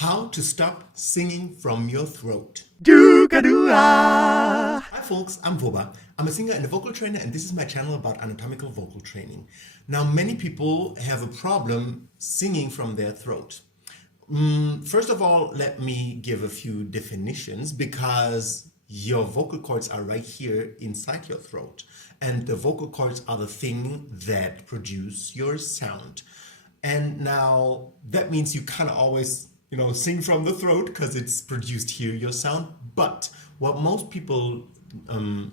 How to stop singing from your throat. Doo-ga-doo-ah. Hi folks, I'm Voba. I'm a singer and a vocal trainer, and this is my channel about anatomical vocal training. Now, many people have a problem singing from their throat. First of all, let me give a few definitions, because your vocal cords are right here inside your throat, and the vocal cords are the thing that produce your sound. And now that means you kind of always sing from the throat because it's produced here, your sound. But what most people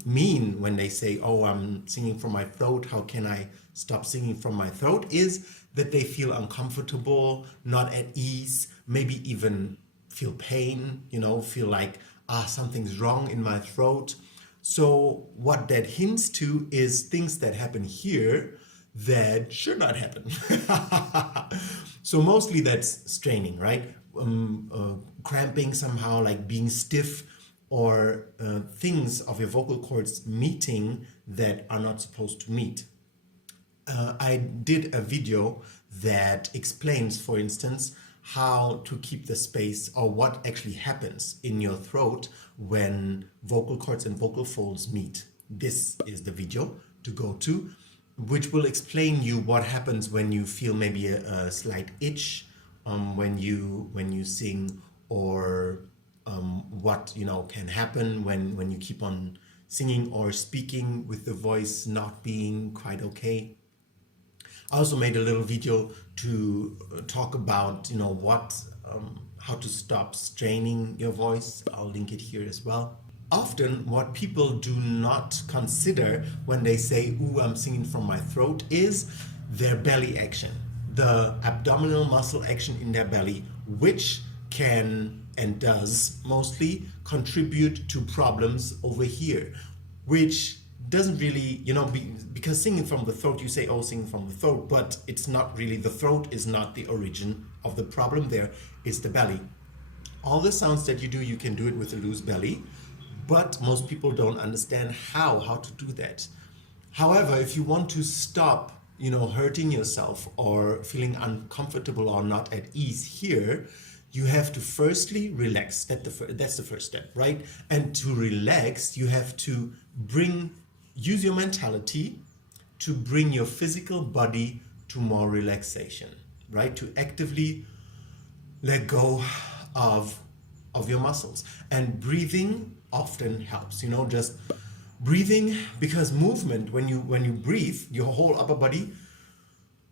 mean when they say, oh, I'm singing from my throat, how can I stop singing from my throat, is that they feel uncomfortable, not at ease, maybe even feel pain, feel like, something's wrong in my throat. So what that hints to is things that happen here that should not happen. So mostly that's straining, right? Cramping somehow, like being stiff, or things of your vocal cords meeting that are not supposed to meet. I did a video that explains, for instance, how to keep the space, or what actually happens in your throat when vocal cords and vocal folds meet. This is the video to go to, which will explain you what happens when you feel maybe a slight itch when you sing, or what can happen when you keep on singing or speaking with the voice not being quite okay. I also made a little video to talk about how to stop straining your voice. I'll link it here as well. Often what people do not consider when they say, ooh, I'm singing from my throat, is their belly action, the abdominal muscle action in their belly, which can and does mostly contribute to problems over here, which doesn't really, because singing from the throat, you say, oh, singing from the throat, but it's not really, the throat is not the origin of the problem there, it's the belly. All the sounds that you do, you can do it with a loose belly, but most people don't understand how to do that. However, if you want to stop, hurting yourself or feeling uncomfortable or not at ease here, you have to firstly relax. That's the first step, right? And to relax, you have to use your mentality to bring your physical body to more relaxation, right? To actively let go of your muscles. And breathing often helps, just breathing, because movement, when you breathe, your whole upper body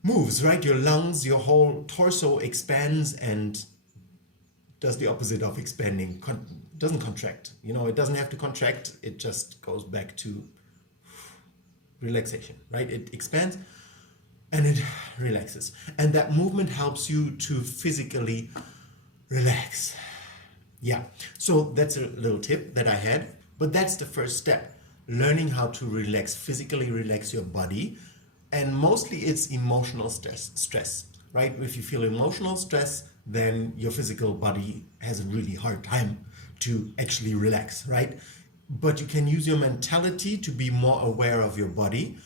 moves, right? Your lungs, your whole torso expands and does the opposite of expanding. Doesn't contract, it doesn't have to contract, it just goes back to relaxation, right? It expands and it relaxes, and that movement helps you to physically relax. Yeah, so that's a little tip that I had, but that's the first step, learning how to physically relax your body. And mostly it's emotional stress, right? If you feel emotional stress, then your physical body has a really hard time to actually relax, right? But you can use your mentality to be more aware of your body.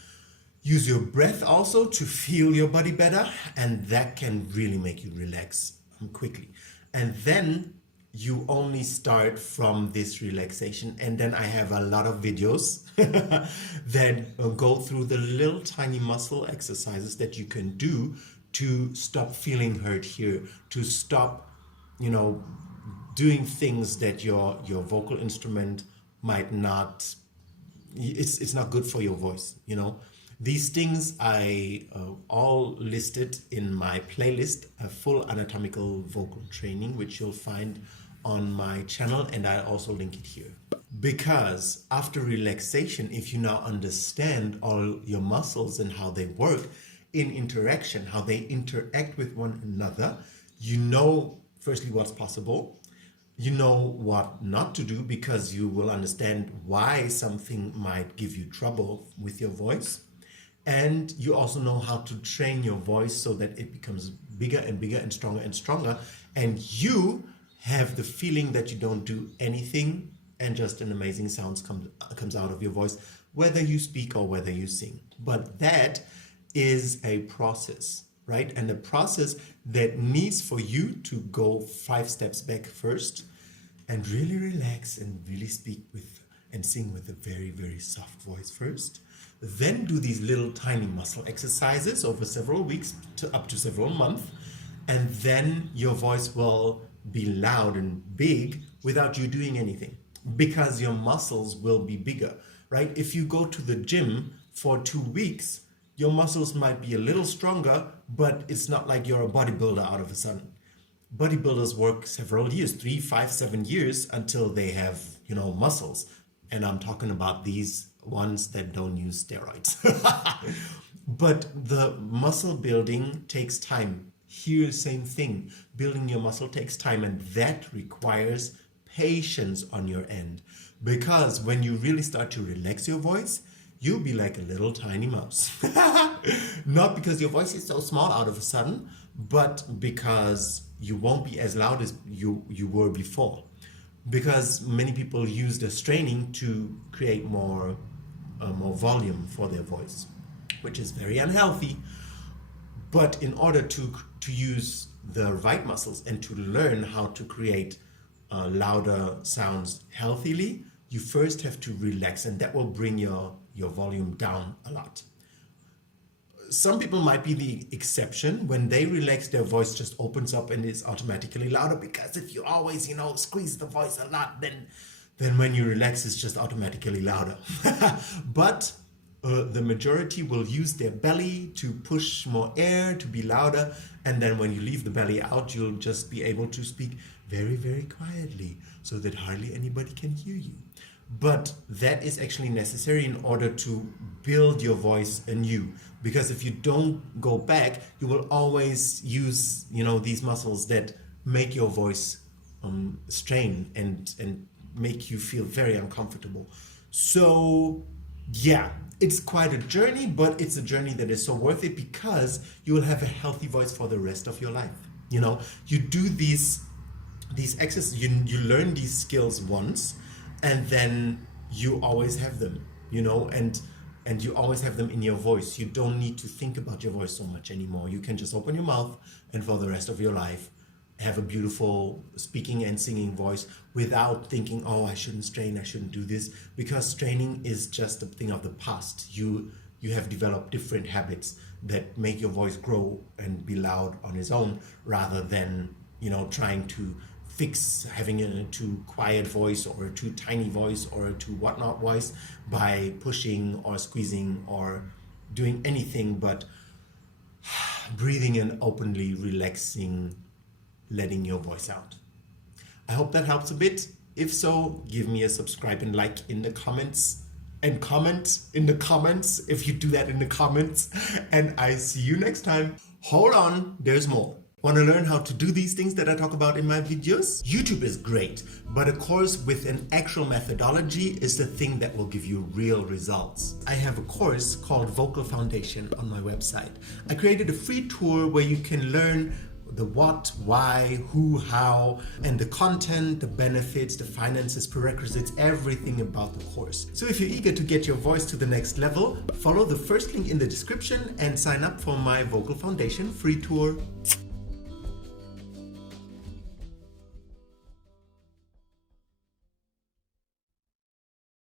Use your breath also to feel your body better, and that can really make you relax quickly. And then you only start from this relaxation. And then I have a lot of videos that go through the little tiny muscle exercises that you can do to stop feeling hurt here, to stop, doing things that your vocal instrument might not, it's not good for your voice, These things I all listed in my playlist, a full anatomical vocal training, which you'll find on my channel, and I'll also link it here. Because after relaxation, if you now understand all your muscles and how they work in interaction, how they interact with one another, firstly what's possible, what not to do, because you will understand why something might give you trouble with your voice. And you also know how to train your voice so that it becomes bigger and bigger and stronger. And you have the feeling that you don't do anything, and just an amazing sound comes out of your voice, whether you speak or whether you sing. But that is a process, right? And a process that needs for you to go 5 steps back first and really relax and really speak with and sing with a very, very soft voice first. Then do these little tiny muscle exercises over several weeks to up to several months. And then your voice will be loud and big without you doing anything because your muscles will be bigger, right? If you go to the gym for 2 weeks, your muscles might be a little stronger, but it's not like you're a bodybuilder out of a sudden. Bodybuilders work several years, 3, 5, 7 years until they have, muscles. And I'm talking about these ones that don't use steroids. But the muscle building takes time. Here, same thing. Building your muscle takes time, and that requires patience on your end. Because when you really start to relax your voice, you'll be like a little tiny mouse. Not because your voice is so small out of a sudden, but because you won't be as loud as you were before. Because many people use the straining to create more volume for their voice, which is very unhealthy. But in order to use the right muscles and to learn how to create louder sounds healthily, you first have to relax, and that will bring your volume down a lot. Some people might be the exception. When they relax, their voice just opens up and is automatically louder, because if you always, squeeze the voice a lot, then when you relax, it's just automatically louder. But the majority will use their belly to push more air, to be louder. And then when you leave the belly out, you'll just be able to speak very, very quietly so that hardly anybody can hear you. But that is actually necessary in order to build your voice anew. Because if you don't go back, you will always use, these muscles that make your voice strain and make you feel very uncomfortable. So yeah, it's quite a journey, but it's a journey that is so worth it, because you will have a healthy voice for the rest of your life. You do these exercises, you learn these skills once, and then you always have them, and you always have them in your voice. You don't need to think about your voice so much anymore. You can just open your mouth, and for the rest of your life, have a beautiful speaking and singing voice without thinking, oh, I shouldn't strain, I shouldn't do this, because straining is just a thing of the past. You have developed different habits that make your voice grow and be loud on its own, rather than, trying to fix having a too quiet voice or a too tiny voice or a too whatnot voice by pushing or squeezing or doing anything but breathing and openly relaxing, letting your voice out. I hope that helps a bit. If so, give me a subscribe and like in the comments, and comment in the comments if you do that in the comments. And I see you next time. Hold on, there's more. Want to learn how to do these things that I talk about in my videos? YouTube is great, but a course with an actual methodology is the thing that will give you real results. I have a course called Vocal Foundation on my website. I created a free tour where you can learn the what, why, who, how, and the content, the benefits, the finances, prerequisites, everything about the course. So if you're eager to get your voice to the next level, follow the first link in the description and sign up for my Vocal Foundation free tour.